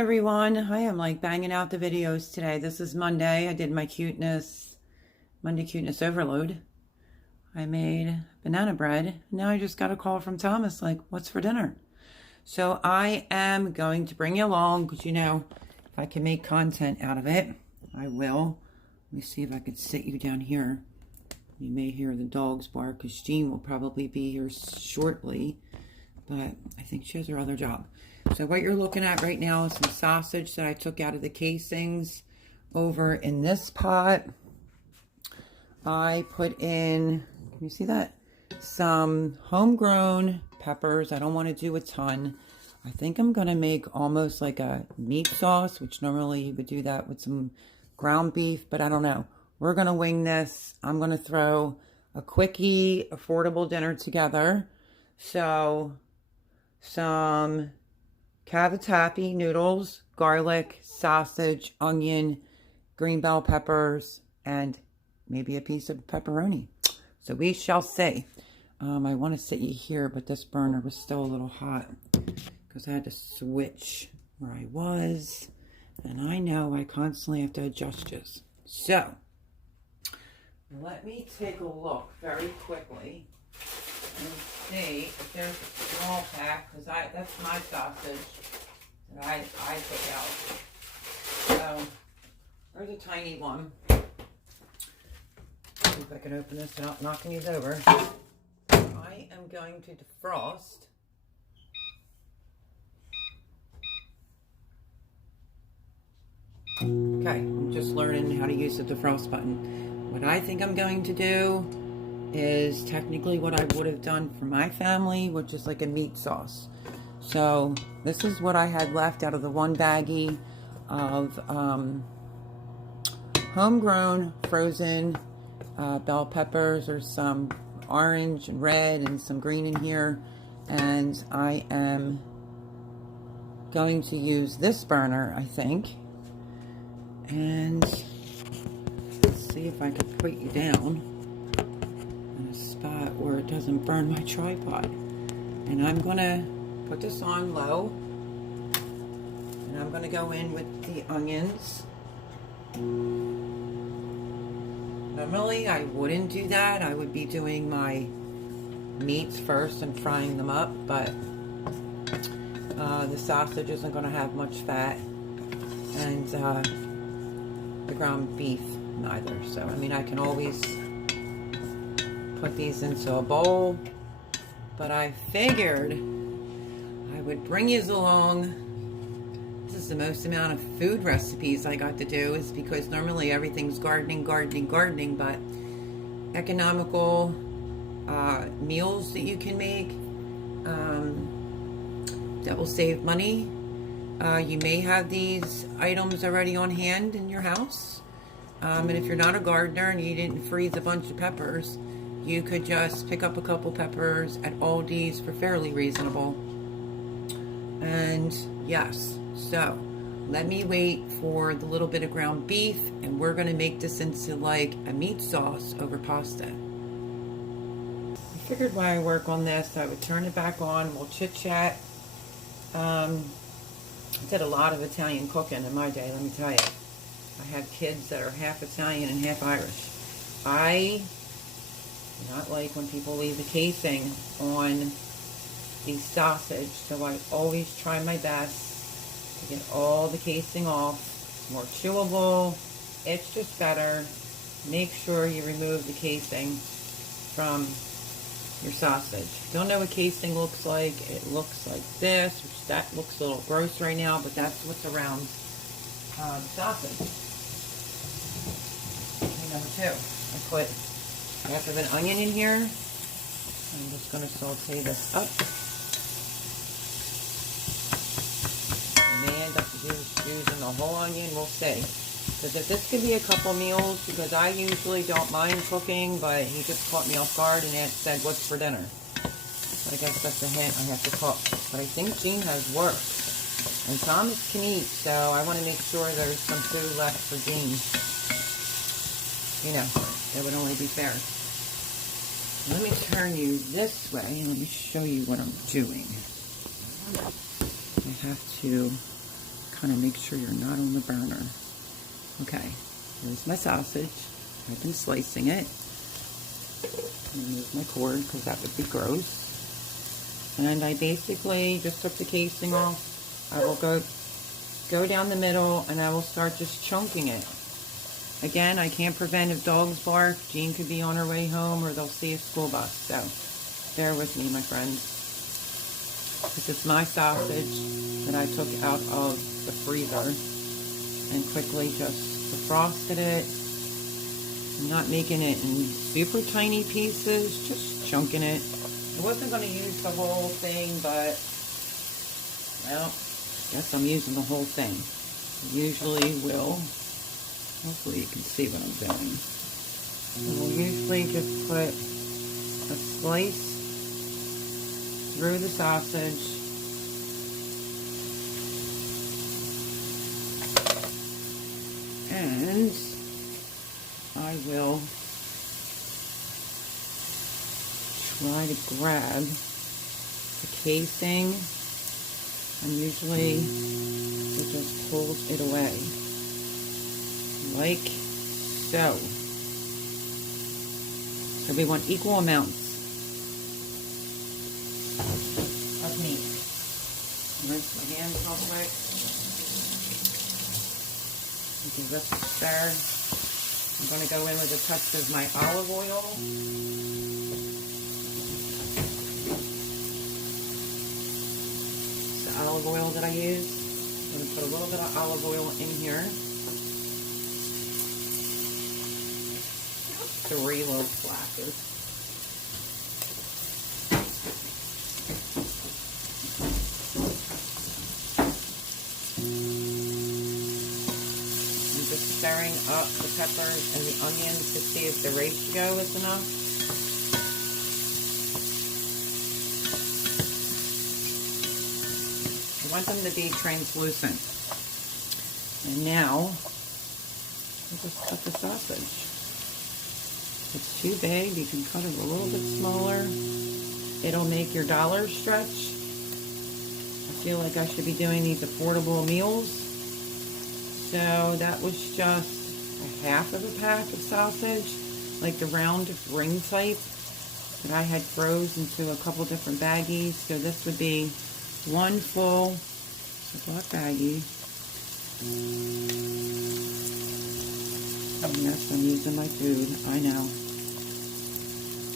Everyone, I am like banging out the videos today. This is Monday. I did my Monday cuteness overload. I made banana bread. Now I just got a call from Thomas like, what's for dinner? So I am going to bring you along because, you know, if I can make content out of it, I will. Let me see if I could sit you down here. You may hear the dogs bark because Jean will probably be here shortly, but I think she has her other job. So what you're looking at right now is some sausage that I took out of the casings over in this pot. I put in, can you see that? Some homegrown peppers. I don't want to do a ton. I think I'm going to make almost like a meat sauce, which normally you would do that with some ground beef, but I don't know. We're going to wing this. I'm going to throw a quickie, affordable dinner together. So some cavatappi noodles, garlic, sausage, onion, green bell peppers, and maybe a piece of pepperoni. So we shall see. I want to sit you here, but this burner was still a little hot because I had to switch where I was. And I know I constantly have to adjust this. So let me take a look very quickly and see if there's a small pack, because that's my sausage that I took out. So there's a tiny one. See if I can open this without knocking these over. I am going to defrost. Okay, I'm just learning how to use the defrost button. What I think I'm going to do is technically what I would have done for my family, which is like a meat sauce. So this is what I had left out of the one baggie of homegrown frozen bell peppers. There's some orange and red and some green in here, and I am going to use this burner, I think. And let's see if I can put you down in a spot where it doesn't burn my tripod. And I'm gonna put this on low, and I'm gonna go in with the onions. Normally I wouldn't do that. I would be doing my meats first and frying them up, but the sausage isn't gonna have much fat, and the ground beef neither. So I mean, I can always put these into a bowl, but I figured I would bring you along. This is the most amount of food recipes I got to do, is because normally everything's gardening, but economical meals that you can make that will save money. You may have these items already on hand in your house. And if you're not a gardener and you didn't freeze a bunch of peppers, you could just pick up a couple peppers at Aldi's for fairly reasonable. And yes, so let me wait for the little bit of ground beef, and we're going to make this into like a meat sauce over pasta. I figured while I work on this, I would turn it back on. We'll chit chat. I did a lot of Italian cooking in my day, let me tell you. I have kids that are half Italian and half Irish. I do not like when people leave the casing on the sausage, so I always try my best to get all the casing off. It's more chewable, it's just better. Make sure you remove the casing from your sausage. If you don't know what casing looks like, it looks like this, which that looks a little gross right now, but that's what's around the sausage. And number two, I put half of an onion in here. I'm just going to saute this up. I may end up using the whole onion, we'll see. Because if this could be a couple meals, because I usually don't mind cooking, but he just caught me off guard and said, what's for dinner? So I guess that's a hint, I have to cook. But I think Jean has work. And Thomas can eat, so I want to make sure there's some food left for Jean. You know, it would only be fair. Let me turn you this way and let me show you what I'm doing. I have to kind of make sure you're not on the burner. Okay, here's my sausage. I've been slicing it. Remove my cord because that would be gross. And I basically just took the casing off. I will go down the middle and I will start just chunking it. Again, I can't prevent if dogs bark. Jean could be on her way home or they'll see a school bus. So bear with me, my friends. This is my sausage that I took out of the freezer and quickly just defrosted it. I'm not making it in super tiny pieces, just chunking it. I wasn't going to use the whole thing, but, well, I guess I'm using the whole thing. I usually will. Hopefully you can see what I'm doing. We'll usually just put a slice through the sausage. And I will try to grab the casing, and usually it just pulls it away, like so. So we want equal amounts of meat. Rinse my hands real quick. Give this a stir. I'm going to go in with a touch of my olive oil. The olive oil that I use. I'm going to put a little bit of olive oil in here. 3 little splashes. Stirring up the peppers and the onions to see if the ratio is enough. I want them to be translucent. And now, I'll just cut the sausage. If it's too big, you can cut it a little bit smaller. It'll make your dollar stretch. I feel like I should be doing these affordable meals. So that was just a half of a pack of sausage, like the round ring type that I had froze into a couple different baggies. So this would be 1 full Ziploc baggie. And yes, I'm using my food, I know.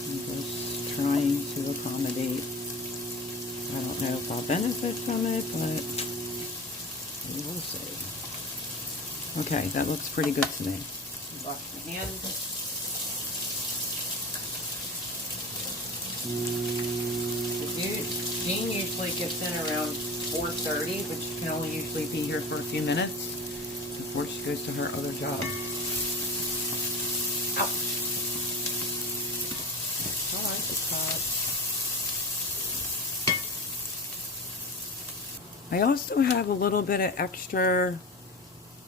I'm just trying to accommodate. I don't know if I'll benefit from it, but we will see. Okay, that looks pretty good to me. Wash my hands. Jean usually gets in around 4:30, but she can only usually be here for a few minutes before she goes to her other job. Ouch! Alright, it's hot. I also have a little bit of extra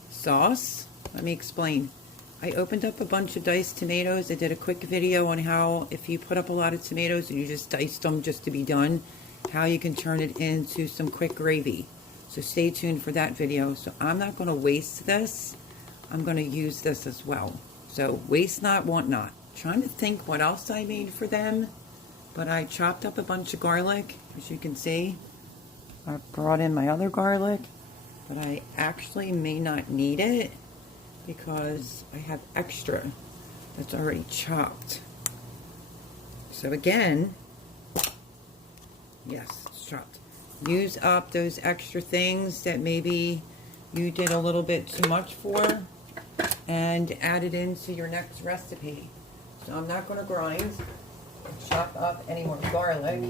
sauce. Let me explain. I opened up a bunch of diced tomatoes. I did a quick video on how if you put up a lot of tomatoes and you just diced them just to be done, how you can turn it into some quick gravy. So stay tuned for that video. So I'm not going to waste this. I'm going to use this as well. So waste not, want not. Trying to think what else I made for them, but I chopped up a bunch of garlic, as you can see. I brought in my other garlic, but I actually may not need it because I have extra that's already chopped. So again, yes, it's chopped. Use up those extra things that maybe you did a little bit too much for and add it into your next recipe. So I'm not going to grind, chop up any more garlic.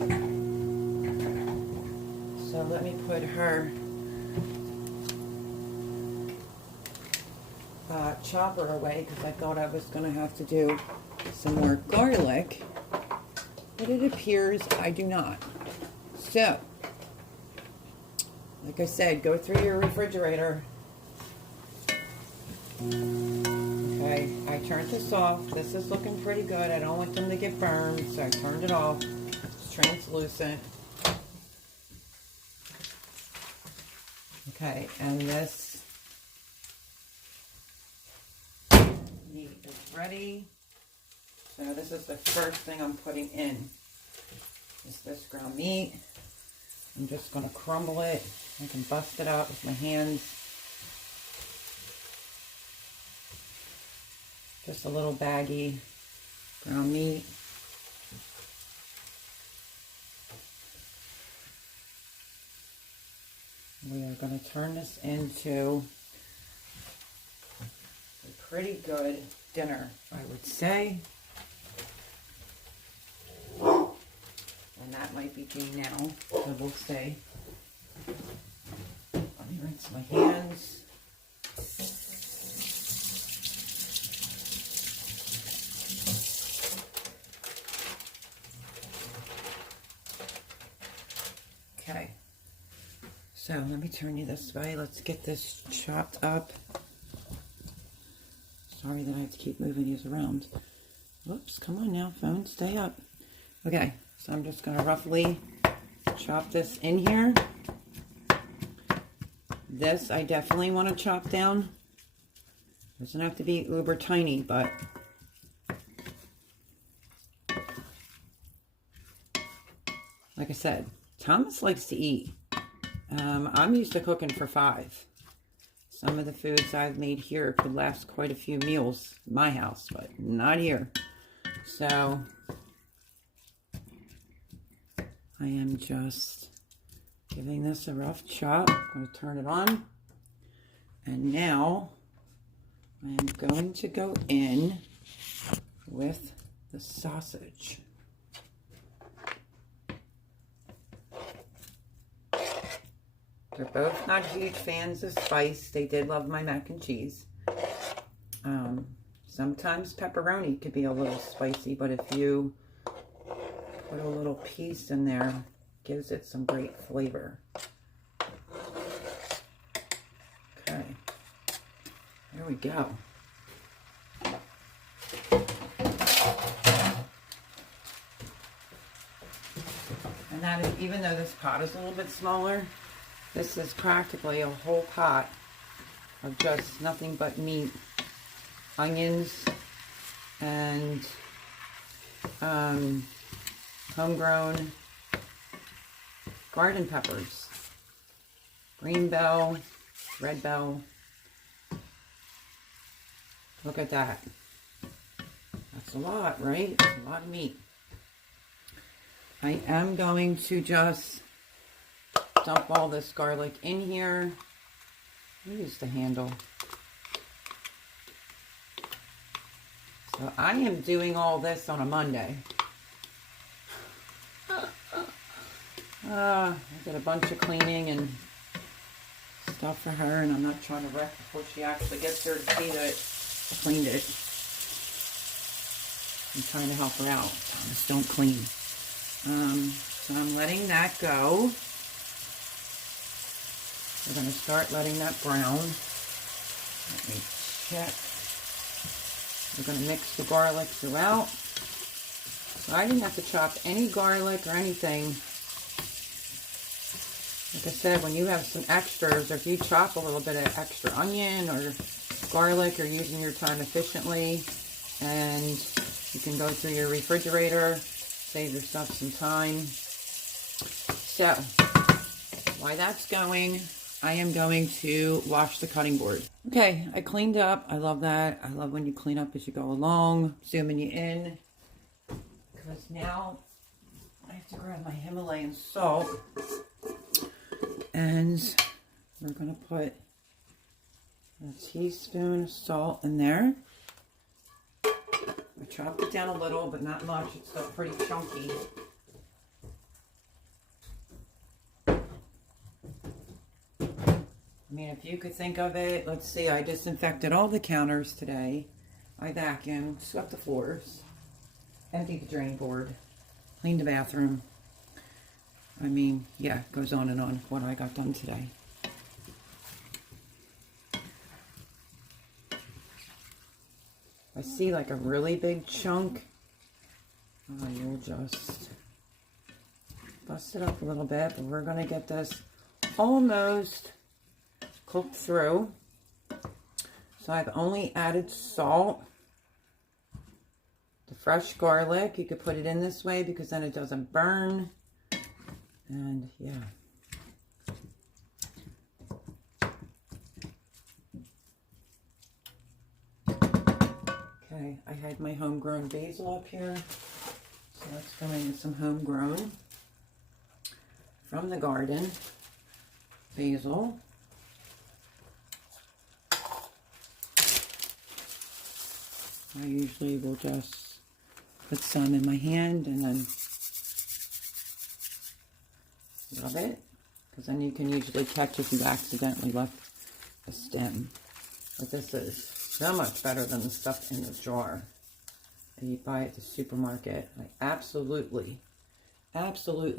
So let me put her chopper away because I thought I was going to have to do some more garlic, but it appears I do not. So, like I said, go through your refrigerator. Okay, I turned this off. This is looking pretty good. I don't want them to get burned, so I turned it off. It's translucent. Okay, and this meat is ready. So this is the first thing I'm putting in, is this ground meat. I'm just going to crumble it. I can bust it out with my hands. Just a little baggy ground meat. We are going to turn this into a pretty good dinner, I would say. And that might be due now, so we'll see. Let me rinse my hands. Okay. So let me turn you this way. Let's get this chopped up. Sorry that I have to keep moving these around. Whoops, come on now, phone, stay up. Okay, so I'm just going to roughly chop this in here. This I definitely want to chop down. Doesn't have to be uber tiny, but like I said, Thomas likes to eat. I'm used to cooking for 5. Some of the foods I've made here could last quite a few meals in my house, but not here. So I am just giving this a rough chop. I'm going to turn it on. And now I am going to go in with the sausage. They're both not huge fans of spice. They did love my mac and cheese. Sometimes pepperoni could be a little spicy, but if you put a little piece in there, it gives it some great flavor. Okay, there we go. And that is, even though this pot is a little bit smaller, this is practically a whole pot of just nothing but meat, onions, and homegrown garden peppers. Green bell, red bell. Look at that. That's a lot, right? That's a lot of meat. I am going to just dump all this garlic in here. Use the handle. So I am doing all this on a Monday. I did a bunch of cleaning and stuff for her, and I'm not trying to wreck before she actually gets there to see that I cleaned it. I'm trying to help her out. Thomas, don't clean. So I'm letting that go. We're going to start letting that brown. Let me check. We're going to mix the garlic throughout. So I didn't have to chop any garlic or anything. Like I said, when you have some extras, or if you chop a little bit of extra onion or garlic, you're using your time efficiently, and you can go through your refrigerator, save yourself some time. So, while that's going, I am going to wash the cutting board. Okay, I cleaned up. I love that. I love when you clean up as you go along, zooming you in. Because now I have to grab my Himalayan salt. And we're going to put a teaspoon of salt in there. I chopped it down a little, but not much. It's still pretty chunky. I mean, if you could think of it, let's see, I disinfected all the counters today. I vacuumed, swept the floors, emptied the drain board, cleaned the bathroom. I mean, yeah, it goes on and on what I got done today. I see like a really big chunk. I will just bust it up a little bit, but we're going to get this almost cooked through. So I've only added salt. The fresh garlic, you could put it in this way because then it doesn't burn. And yeah. Okay, I had my homegrown basil up here. So let's go in with some homegrown from the garden basil. I usually will just put some in my hand and then rub it, because then you can usually catch if you accidentally left a stem. But this is so much better than the stuff in the jar that you buy at the supermarket. I absolutely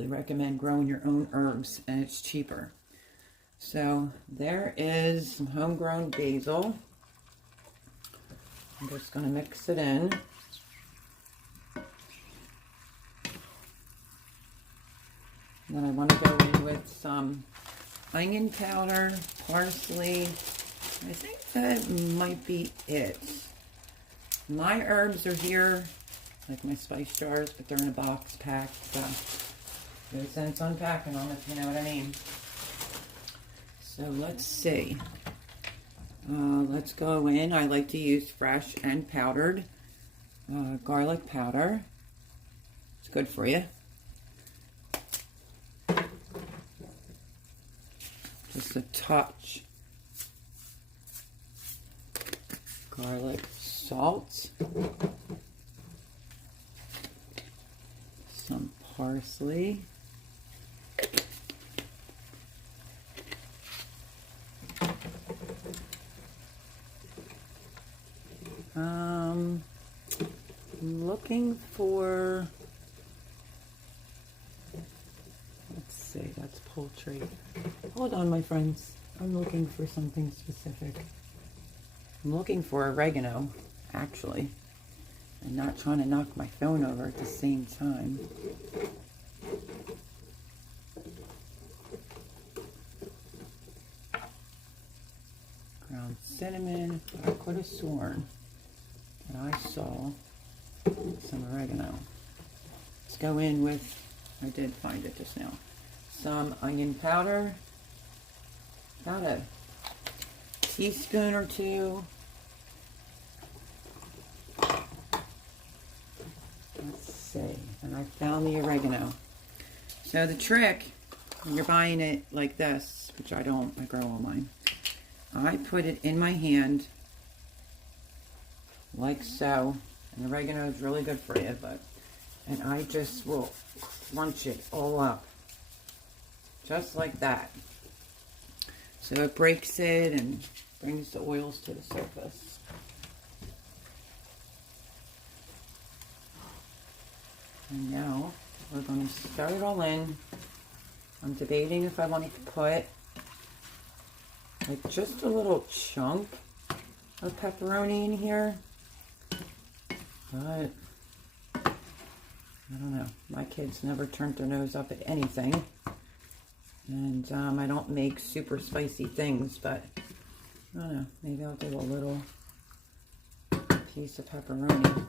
recommend growing your own herbs, and it's cheaper. So there is some homegrown basil. I'm just going to mix it in. And then I want to go in with some onion powder, parsley. I think that might be it. My herbs are here, like my spice jars, but they're in a box packed. So no sense unpacking them, if you know what I mean. So let's see. Let's go in. I like to use fresh and powdered garlic powder. It's good for you. Just a touch. Garlic salt. Some parsley. I'm looking for, let's see, that's poultry. Hold on, my friends. I'm looking for something specific. I'm looking for oregano, actually. I'm not trying to knock my phone over at the same time. Ground cinnamon. I could have sworn that I saw some oregano. Let's go in with, I did find it just now, some onion powder, about a teaspoon or two. Let's see, and I found the oregano. So the trick, when you're buying it like this, which I don't, I grow all mine, I put it in my hand like so, and oregano is really good for you, and I just will crunch it all up, just like that. So it breaks it and brings the oils to the surface. And now we're going to stir it all in. I'm debating if I want to put like just a little chunk of pepperoni in here. But I don't know. My kids never turned their nose up at anything. And I don't make super spicy things, but I don't know. Maybe I'll do a little piece of pepperoni.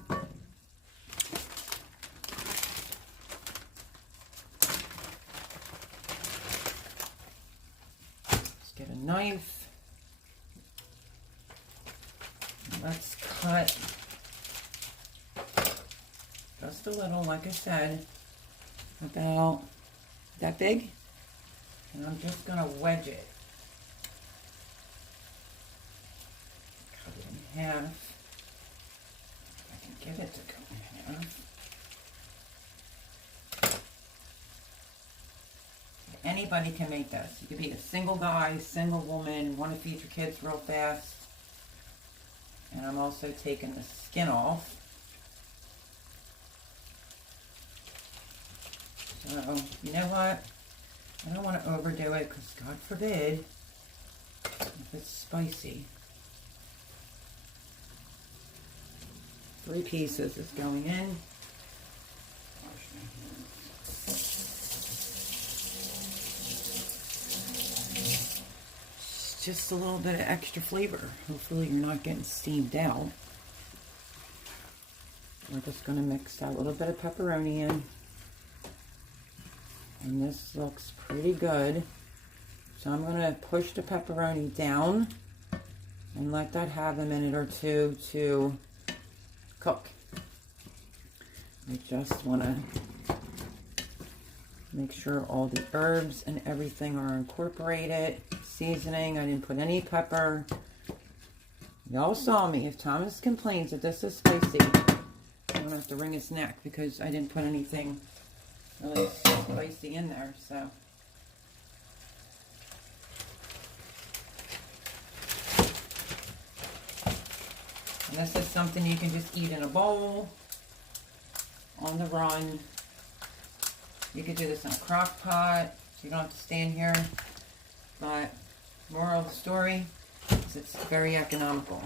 Let's get a knife. Let's cut just a little, like I said, about that big. And I'm just going to wedge it. Cut it in half. I can get it to cut in half. Anybody can make this. You could be a single guy, single woman, want to feed your kids real fast. And I'm also taking the skin off. So, you know what? I don't want to overdo it because, God forbid, if it's spicy. 3 pieces is going in. It's just a little bit of extra flavor. Hopefully you're not getting steamed out. We're just going to mix that little bit of pepperoni in. And this looks pretty good. So I'm going to push the pepperoni down and let that have a minute or two to cook. I just want to make sure all the herbs and everything are incorporated. Seasoning, I didn't put any pepper. Y'all saw me. If Thomas complains that this is spicy, I'm going to have to wring his neck because I didn't put anything really spicy in there. So, and this is something you can just eat in a bowl, on the run. You could do this in a crock pot, so you don't have to stand here. But moral of the story is it's very economical.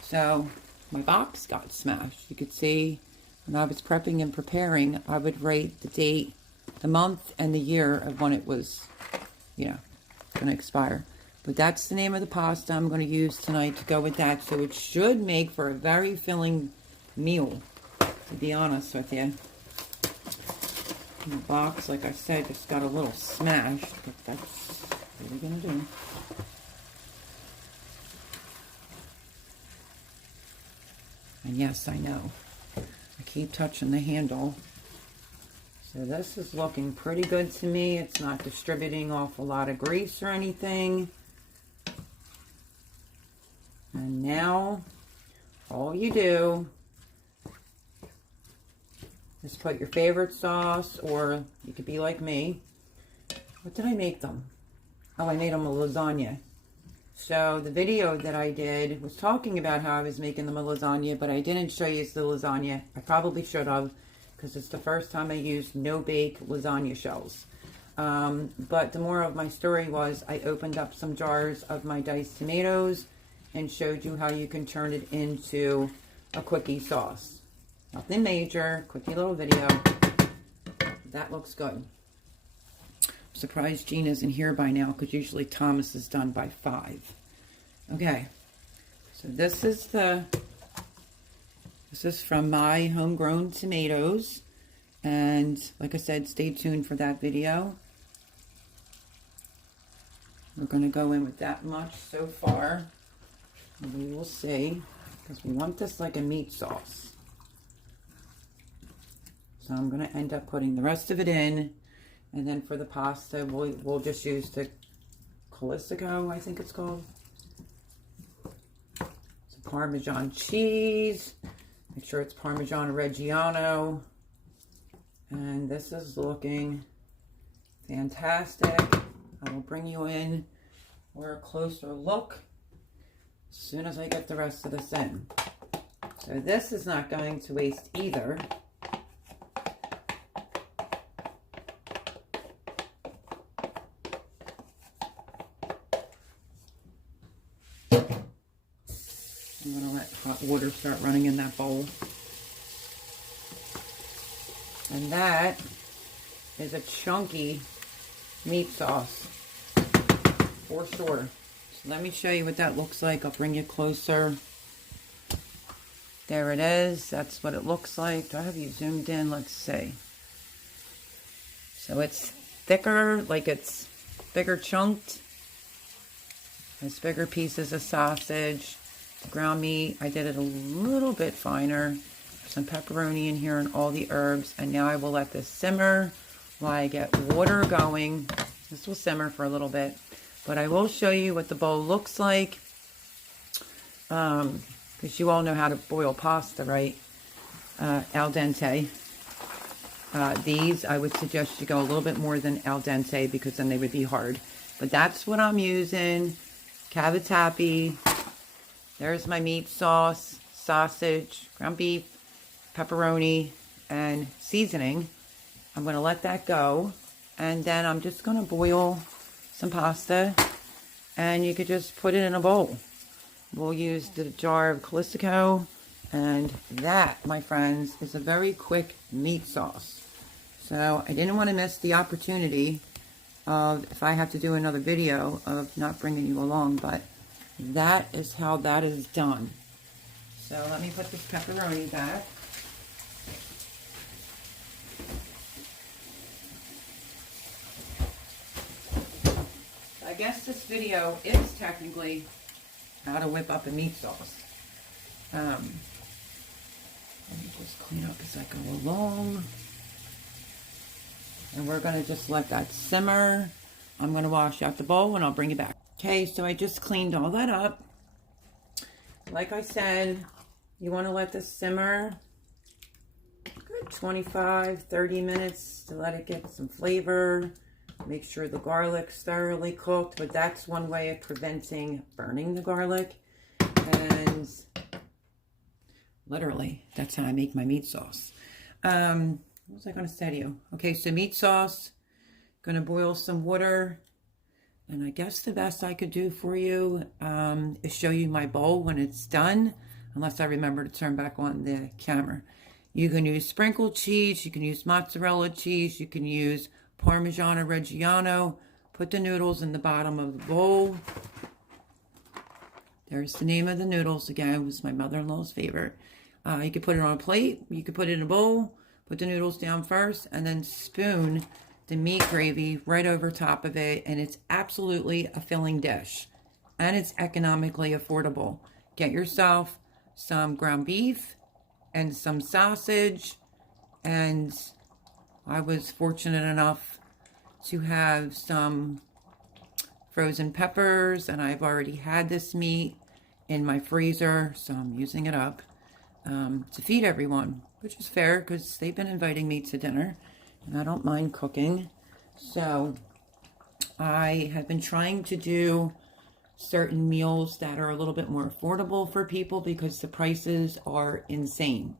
So my box got smashed. You could see when I was prepping and preparing, I would write the date, the month, and the year of when it was, going to expire. But that's the name of the pasta I'm going to use tonight to go with that. So it should make for a very filling meal, to be honest with you. The box, like I said, just got a little smashed, but that's what we're going to do. And yes, I know. I keep touching the handle. So this is looking pretty good to me. It's not distributing off a lot of grease or anything. And now, all you do is put your favorite sauce, or you could be like me. What did I make them? Oh, I made them a lasagna. So the video that I did was talking about how I was making them a lasagna, but I didn't show you the lasagna. I probably should have, because it's the first time I used no-bake lasagna shells. But the moral of my story was I opened up some jars of my diced tomatoes and showed you how you can turn it into a quickie sauce. Nothing major, quickie little video. That looks good. I'm surprised Gene isn't here by now, because usually Thomas is done by 5. Okay, so this is from my homegrown tomatoes, and like I said, stay tuned for that video. We're going to go in with that much so far, and we will see, because we want this like a meat sauce. So I'm going to end up putting the rest of it in, and then for the pasta, we'll just use the Calisico, I think it's called. It's a Parmesan cheese. Make sure it's Parmigiano Reggiano. And this is looking fantastic. I will bring you in for a closer look as soon as I get the rest of this in. So this is not going to waste either. I'm going to let hot water start running in that bowl. And that is a chunky meat sauce, for sure. So let me show you what that looks like. I'll bring you closer. There it is. That's what it looks like. Do I have you zoomed in? Let's see. So it's thicker, like it's bigger chunked. It's bigger pieces of sausage. The ground meat, I did it a little bit finer. Some pepperoni in here and all the herbs. And now I will let this simmer while I get water going. This will simmer for a little bit. But I will show you what the bowl looks like. Because you all know how to boil pasta, right? Al dente. These, I would suggest you go a little bit more than al dente, because then they would be hard. But that's what I'm using. Cavatappi. There's my meat sauce, sausage, ground beef, pepperoni, and seasoning. I'm going to let that go. And then I'm just going to boil some pasta. And you could just put it in a bowl. We'll use the jar of Calisico. And that, my friends, is a very quick meat sauce. So I didn't want to miss the opportunity of if I have to do another video of not bringing you along, but that is how that is done. So let me put this pepperoni back. I guess this video is technically how to whip up a meat sauce. Let me just clean up as I go along. And we're going to just let that simmer. I'm going to wash out the bowl and I'll bring it back. Okay, so I just cleaned all that up. Like I said, you want to let this simmer good 25, 30 minutes to let it get some flavor. Make sure the garlic's thoroughly cooked, but that's one way of preventing burning the garlic. And literally, that's how I make my meat sauce. What was I going to say to you? Okay, so meat sauce, going to boil some water. And I guess the best I could do for you is show you my bowl when it's done, unless I remember to turn back on the camera. You can use sprinkled cheese, you can use mozzarella cheese, you can use Parmigiano Reggiano. Put the noodles in the bottom of the bowl. There's the name of the noodles again. It was my mother-in-law's favorite. You could put it on a plate. You could put it in a bowl. Put the noodles down first and then spoon the meat gravy right over top of it. And it's absolutely a filling dish. And it's economically affordable. Get yourself some ground beef and some sausage. And I was fortunate enough to have some frozen peppers, and I've already had this meat in my freezer, so I'm using it up to feed everyone, which is fair because they've been inviting me to dinner, and I don't mind cooking. So I have been trying to do certain meals that are a little bit more affordable for people because the prices are insane.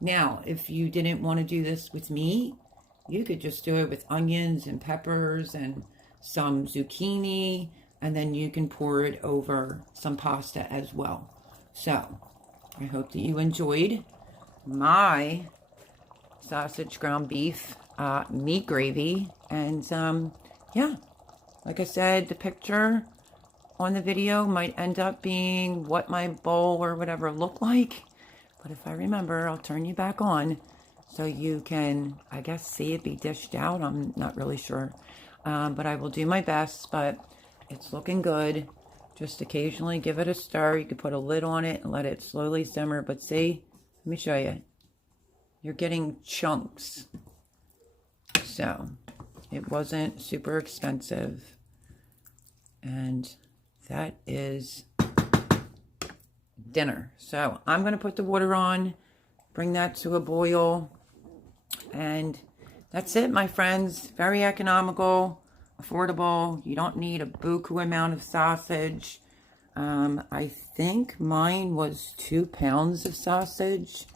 Now, if you didn't want to do this with meat, you could just do it with onions and peppers and some zucchini, and then you can pour it over some pasta as well. So, I hope that you enjoyed my sausage ground beef meat gravy. And yeah, like I said, the picture on the video might end up being what my bowl or whatever looked like. But if I remember, I'll turn you back on so you can, I guess, see it be dished out. I'm not really sure. But I will do my best, but it's looking good. Just occasionally give it a stir. You could put a lid on it and let it slowly simmer. But see, let me show you. You're getting chunks. So, it wasn't super expensive. And that is dinner. So, I'm going to put the water on, bring that to a boil, and that's it, my friends. Very economical, affordable. You don't need a buku amount of sausage. I think mine was 2 pounds of sausage.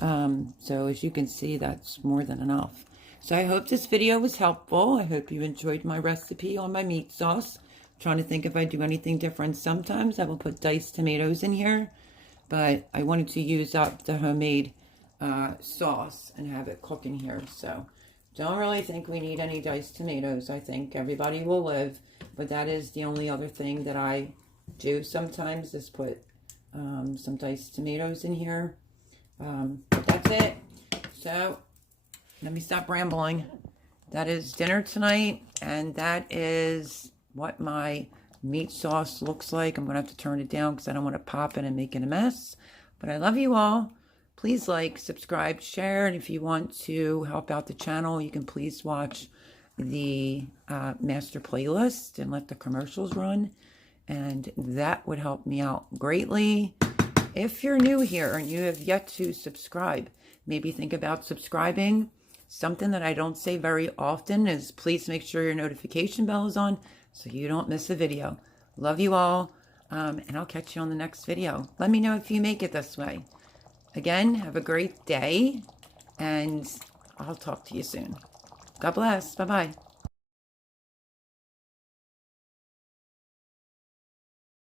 So as you can see, that's more than enough. So I hope this video was helpful. I hope you enjoyed my recipe on my meat sauce. I'm trying to think if I do anything different. Sometimes I will put diced tomatoes in here, but I wanted to use up the homemade sauce and have it cook in here. So don't really think we need any diced tomatoes. I think everybody will live, but that is the only other thing that I do sometimes is put some diced tomatoes in here. But that's it. So let me stop rambling. That is dinner tonight, and that is what my meat sauce looks like. I'm gonna have to turn it down because I don't want to pop it and make it a mess. But I love you all. Please like, subscribe, share, and if you want to help out the channel, you can please watch the master playlist and let the commercials run, and that would help me out greatly. If you're new here and you have yet to subscribe, maybe think about subscribing. Something that I don't say very often is please make sure your notification bell is on so you don't miss a video. Love you all, and I'll catch you on the next video. Let me know if you make it this way. Again, have a great day, and I'll talk to you soon. God bless. Bye-bye.